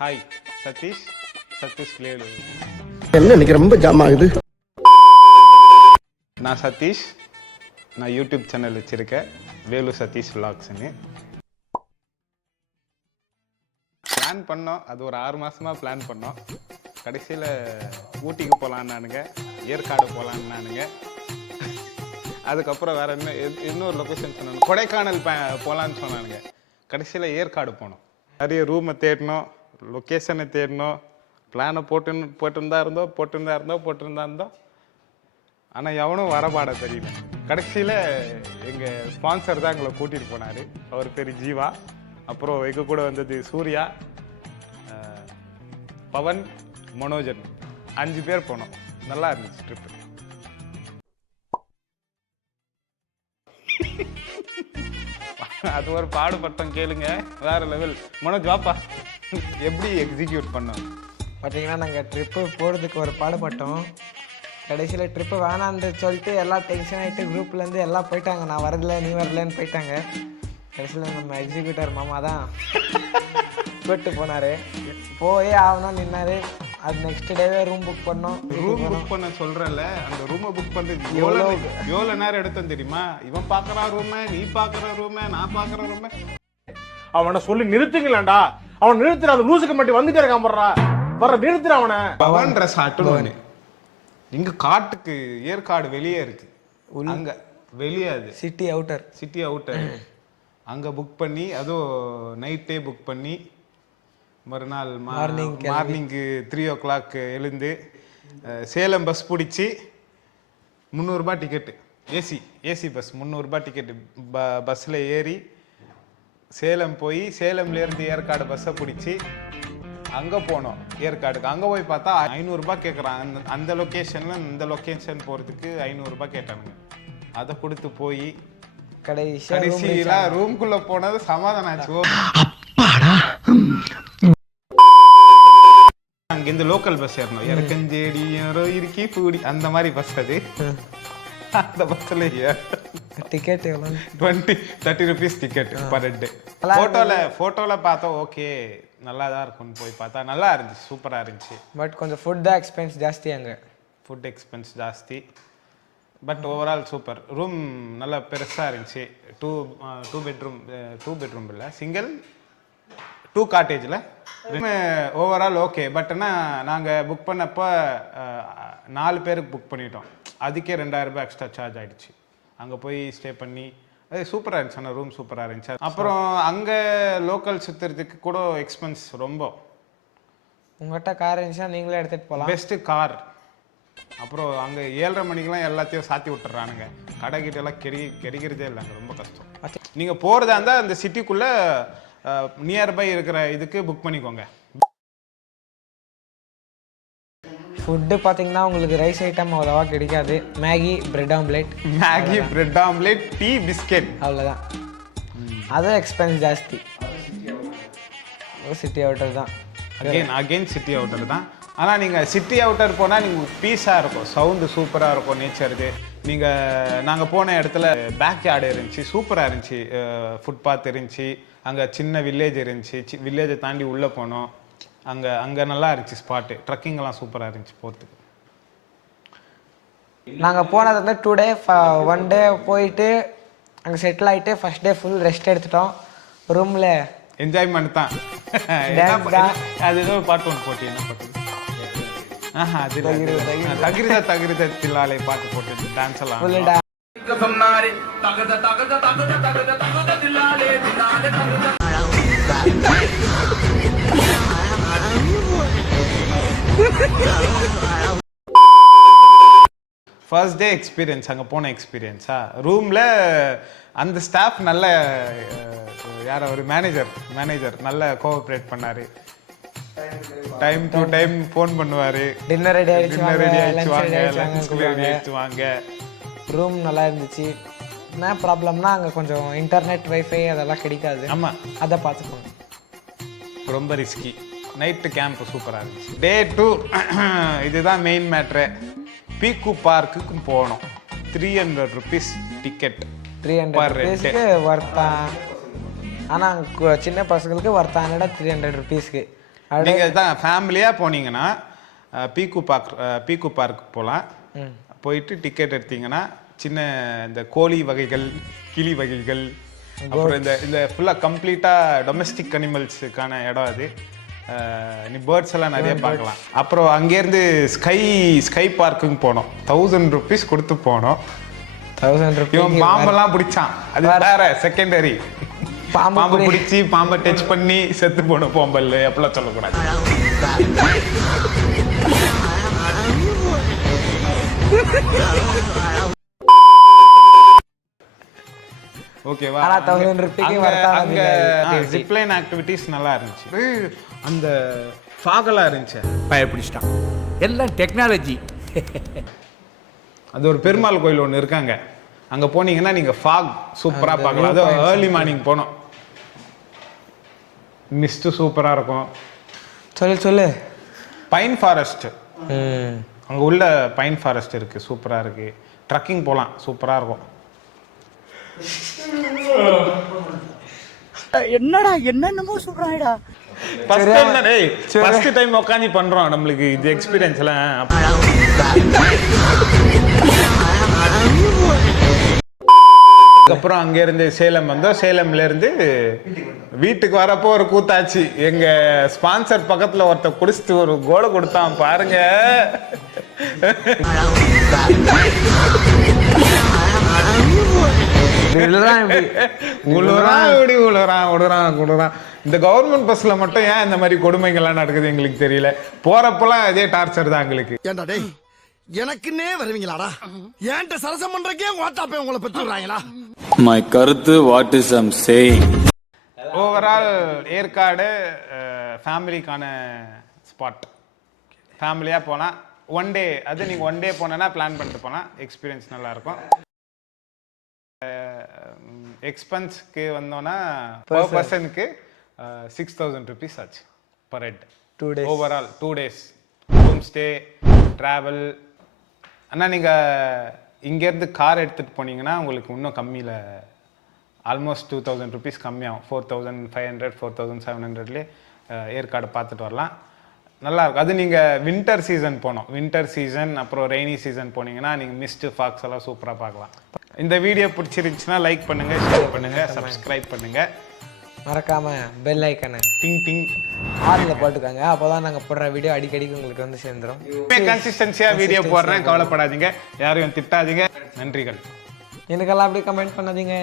Hi Satish Velu. என்ன இன்னைக்கு ரொம்ப ஜாம் ஆகுது. நான் சதீஷ். நான் யூடியூப் சேனல் வச்சுருக்கேன், வேலு சதீஷ் விலாக்ஸ்ன்னு. பிளான் பண்ணோம், அது ஒரு 6 மாதமாக பிளான் பண்ணோம். கடைசியில் ஊட்டிக்கு போகலான்னானுங்க, ஏற்காடு போகலான்னானுங்க. அதுக்கப்புறம் வேறு இன்னொரு லொக்கேஷன் சொன்னாங்க, கொடைக்கானல் போகலான்னு சொன்னானுங்க. கடைசியில் ஏற்காடு போனோம். நிறைய ரூமை தேடினோம், லொக்கேஷனை தேடினோம், பிளானை போட்டுருந்தா இருந்தோம். ஆனால் எவனும் வரபாட தெரியல. கடைசியில் எங்கள் ஸ்பான்சர் தான் எங்களை கூட்டிகிட்டு போனார். அவர் பேர் ஜீவா. அப்புறம் எங்கள் கூட வந்தது சூர்யா, பவன், மனோஜன். 5 பேர் போனோம். நல்லா இருந்துச்சு ட்ரிப்பு. அது ஒரு பாடுபட்டோம், கேளுங்க, வேற லெவல். மனோஜ் வாப்பா, எப்படி எக்ஸிக்யூட் பண்ணோம் பார்த்தீங்கன்னா நாங்கள் ட்ரிப்பு போகிறதுக்கு ஒரு பாடுபட்டோம். கடைசியில் ட்ரிப்பு வேணான்னு சொல்லிட்டு எல்லாம் டென்ஷன் ஆகிட்டு குரூப்லேருந்து எல்லாம் போயிட்டாங்க. நான் வரல, நீ வரலன்னு போயிட்டாங்க. கடைசியில் நம்ம எக்ஸிக்யூட்டர் மாமா தான் கூப்பிட்டு போனார். போயே ஆகணும்னு நின்னார். அது நெக்ஸ்ட் டேவே ரூம் புக் பண்ணோம். ரூம் புக் பண்ண சொல்கிறல்ல, அந்த ரூமை புக் பண்ணுறது எவ்வளோ நேரம் எடுத்தோம் தெரியுமா? இவன் பார்க்குறா ரூமை, நீ பார்க்குற ரூமை, நான் பார்க்குற ரூமை. அவனை சொல்லி நிறுத்துங்களேன்டா. அவன் நிறுத்துற, அந்த லூசுக்கு மட்டும் வந்துட்டே இருக்கான். வர நிறுத்துற அவனை. பவன் ரெசார்ட்னு ஒன்று இங்கே காட்டுக்கு, ஏற்காடு வெளியே இருக்கு. அங்கே வெளியே, அது சிட்டி அவுட்டர். அங்கே புக் பண்ணி, அதுவும் நைட்டே புக் பண்ணி, மறுநாள் மார்னிங்கு 3 o'clock எழுந்து சேலம் பஸ் பிடிச்சி 300 ரூபாய் டிக்கெட்டு, ஏசி பஸ் 300 ரூபாய் டிக்கெட்டு. பஸ்ஸில் ஏறி சேலம் போய், சேலம்லேருந்து ஏற்காடு பஸ்ஸை பிடிச்சி அங்கே போனோம் ஏற்காடுக்கு. அங்கே போய் பார்த்தா 500 ரூபாய் கேட்குறான். அந்த லொக்கேஷனில் இந்த லொக்கேஷன் போகிறதுக்கு 500 ரூபாய் கேட்டானுங்க. அதை கொடுத்து போய் கடைசியில் ரூம்குள்ளே போனது சமாதானம் ஆச்சு. அங்கிருந்து லோக்கல் பஸ் ஏறணும், இறக்கஞ்சேடி இருக்கி பூடி, அந்த மாதிரி பஸ் அது. அந்த பஸ்ல ticket 30 rupees ticket per day. போட்டோல பார்த்தா ஓகே, நல்லா தான் இருக்கும்னு போய் பார்த்தா நல்லா இருந்துச்சு, சூப்பராக இருந்துச்சு. பட் கொஞ்சம் ஃபுட் தான் எக்ஸ்பென்ஸ் ஜாஸ்தி. அங்கே ஃபுட் எக்ஸ்பென்ஸ் ஜாஸ்தி, பட் ஓவரால் சூப்பர். ரூம் நல்லா பெருசாக இருந்துச்சு. 2 bedroom இல்லை, சிங்கிள் 2 காட்டேஜில் ஓவரால் ஓகே. பட் ஆனால் நாங்கள் புக் பண்ணப்போ 4 பேருக்கு புக் பண்ணிட்டோம். அதுக்கே 2000 ரூபாய் எக்ஸ்ட்ரா சார்ஜ் ஆகிடுச்சு. அங்கே போய் ஸ்டே பண்ணி அது சூப்பராக இருந்துச்சு. ஆனால் ரூம் சூப்பராக இருந்துச்சு. அப்புறம் அங்கே லோக்கல் சுற்றுறதுக்கு கூட எக்ஸ்பென்ஸ் ரொம்ப. உங்கள்கிட்ட கார் இருந்துச்சுன்னா நீங்களே எடுத்துகிட்டு போகலாம். Best car. அப்புறம் அங்கே 7:30 மணிக்கெலாம் எல்லாத்தையும் சாத்தி விட்டுறானுங்க. கடைக்கிட்டெல்லாம் கிடைக்கிறதே இல்லை, அங்கே ரொம்ப கஷ்டம். நீங்கள் போகிறதா இருந்தால் அந்த சிட்டிக்குள்ளே நியர்பை இருக்கிற இதுக்கு புக் பண்ணிக்கோங்க. ஃபுட்டு பார்த்தீங்கன்னா உங்களுக்கு ரைஸ் ஐட்டம் அவ்வளோவா கிடைக்காது. Maggi, bread omelette, tea, biscuit, அவ்வளோதான். அதுவும் எக்ஸ்பென்ஸ் ஜாஸ்தி. சிட்டி அவுட்டர் தான். அகெயின் சிட்டி அவுட்டர் தான். ஆனால் நீங்கள் சிட்டி அவுட்டர் போனால் நீங்கள் பீஸாக இருக்கும், சவுண்டு சூப்பராக இருக்கும், நேச்சருக்கு. நாங்கள் போன இடத்துல பேக் யார்டு இருந்துச்சு, சூப்பராக இருந்துச்சு. ஃபுட்பாத் இருந்துச்சு, அங்கே சின்ன வில்லேஜ் இருந்துச்சு. வில்லேஜை தாண்டி உள்ளே போனோம். அங்கே நல்லா இருந்துச்சு ஸ்பாட்டு. ட்ரக்கிங்லாம் சூப்பராக இருந்துச்சு போகிறதுக்கு. நாங்கள் போனது 2 டே 1 டே போயிட்டு அங்கே செட்டில் ஆகிட்டு ஃபஸ்ட் டே ஃபுல் ரெஸ்ட் எடுத்துட்டோம். ரூமில் என்ஜாய்மெண்ட் தான். அது ஏதோ பாட்டு ஒன்று போட்டு, என்ன பாட்டு? தகிரித தில்லாலே பாட்டு போட்டு டான்ஸ் எல்லாம். ஃபர்ஸ்ட் டே எக்ஸ்பீரியன்ஸ், அங்கே போன எக்ஸ்பீரியன்ஸா, ரூமில் அந்த ஸ்டாஃப் நல்ல, யார் அவர் மேனேஜர் நல்ல கோஆப்ரேட் பண்ணார். டைம் டு டைம் ஃபோன் பண்ணுவார். டின்னர் ரெடி ஆகிடுச்சு வாங்க. ரூம் நல்லா இருந்துச்சு. என்ன ப்ராப்ளம்னா அங்கே கொஞ்சம் இன்டர்நெட் வைஃபை அதெல்லாம் கிடைக்காது. ஆமாம், அதை பார்த்துக்கோங்க. ரொம்ப ரிஸ்கி. நைட்டு கேம்ப் சூப்பராக இருந்துச்சு. டே 2 இதுதான் மெயின் மேட்ரு. பீக்கு பார்க்குக்கு போனோம். 300 rupees டிக்கெட். 300 rupeesக்கு வர்த்தான். ஆனால் சின்ன பசங்களுக்கு வர்த்தானடா 300 rupeesக்கு. நீங்கள் தான் ஃபேமிலியாக போனீங்கன்னா பீக்கு பார்க் போகலாம். போயிட்டு டிக்கெட் எடுத்தீங்கன்னா சின்ன இந்த கோழி வகைகள், கிளி வகைகள், அப்புறம் இந்த ஃபுல்லாக கம்ப்ளீட்டாக டொமஸ்டிக் அனிமல்ஸுக்கான இடம் அது. நீ பேர்ட்ஸ் எல்லாம் நிறைய பார்க்கலாம். அப்புறம் அங்கேருந்து ஸ்கை பார்க்குன்னு போனோம். 1000 rupees கொடுத்து போனோம். 1000 rupees இவன் பாம்பெல்லாம் பிடிச்சான், அது வேற செகண்டரி. பாம்பு பிடிச்சி பாம்பை டச் பண்ணி செத்து போன பாம்பல் அப்படிலாம் சொல்லக்கூடாது. ஓகேவா? அங்க ஜிப்லைன் ஆக்டிவிட்டிஸ் நல்லா இருந்துச்சு. அந்த ஃபாகெல்லாம் இருந்துச்சு. பயப்பிடிச்சிட்டான். எல்லாம் டெக்னாலஜி. அது ஒரு பெருமாள் கோயில் ஒன்று இருக்காங்க, அங்கே போனீங்கன்னா நீங்கள் ஃபாக் சூப்பராக பார்க்கலாம். அது ஏர்லி மார்னிங் போனோம். மிஸ்ட்டு சூப்பராக இருக்கும். சொல்லு. பைன் ஃபாரஸ்ட், அங்கே உள்ள பைன் ஃபாரஸ்ட் இருக்குது, சூப்பராக இருக்குது. ட்ரக்கிங் போகலாம், சூப்பராக இருக்கும். என்னடா என்னென்னமோ சொல்றாடா. ஃபர்ஸ்ட் டைம் உட்காந்து பண்றோம், நம்மளுக்கு இது எக்ஸ்பீரியன்ஸ் எல்லாம். அதுக்கப்புறம் அங்க இருந்து சேலம் வந்தோம். சேலம்ல இருந்து வீட்டுக்கு வரப்போ ஒரு கூத்தாச்சு. எங்க ஸ்பான்சர் பக்கத்துல ஒருத்த குடிச்சிட்டு ஒரு கோலை கொடுத்தான் பாருங்க. இந்த கவர்மெண்ட் பஸ்ல மட்டும் ஏன் இந்த மாதிரி கொடுமைகள்லாம் நடக்குது எங்களுக்கு தெரியல. போறப்பெல்லாம் அதே டார்ச்சர் தான் எங்களுக்கு. ஏண்டா டேய், எனக்குன்னே வருவீங்களாடா? ஏன்ட்ட சரசம் பண்றக்கே வாட்டாப்பே உங்களை பெற்றுறாங்களா? My கருத்து what is I'm saying. Overall Yercaud ஃபேமிலிக்கான ஸ்பாட். ஃபேமிலியாக போனால் ஒன் டே, அது நீங்கள் ஒன் டே போனேன்னா பிளான் பண்ணிட்டு போனால் எக்ஸ்பீரியன்ஸ் நல்லாயிருக்கும். எக்ஸ்பென்ஸ்க்கு வந்தோன்னா பர் பர்சனுக்கு 6000 rupees ஆச்சு per head. 2 days overall 2 days home stay, travel. ஆனால் நீங்கள் இங்கேருந்து கார் எடுத்துகிட்டு போனீங்கன்னா உங்களுக்கு இன்னும் கம்மியில் ஆல்மோஸ்ட் 2000 rupees கம்மியாகும். 4500 4700லே ஏற்காடு பார்த்துட்டு வரலாம். நல்லாயிருக்கும். அது நீங்கள் வின்டர் சீசன் போனோம். வின்டர் சீசன் அப்புறம் ரெய்னி சீசன் போனீங்கன்னா நீங்கள் மிஸ்ட்டு ஃபாக்ஸ் எல்லாம் சூப்பராக பார்க்கலாம். இந்த வீடியோ பிடிச்சிருந்துச்சுன்னா லைக் பண்ணுங்கள், ஷேர் பண்ணுங்கள், சப்ஸ்கிரைப் பண்ணுங்கள். மறக்காம பெல் ஐக்கனை டிங் டிங் ஆறில் போட்டுக்காங்க. அப்போதான் நாங்கள் போடுற வீடியோ அடிக்கடிக்கு உங்களுக்கு வந்து சேர்ந்துடும். கன்சிஸ்டன்சியாக வீடியோ போடுறேன், கவலைப்படாதீங்க, யாரையும் திட்டாதீங்க. நன்றிகள். எனக்கெல்லாம் அப்படி கமெண்ட் பண்ணாதீங்க.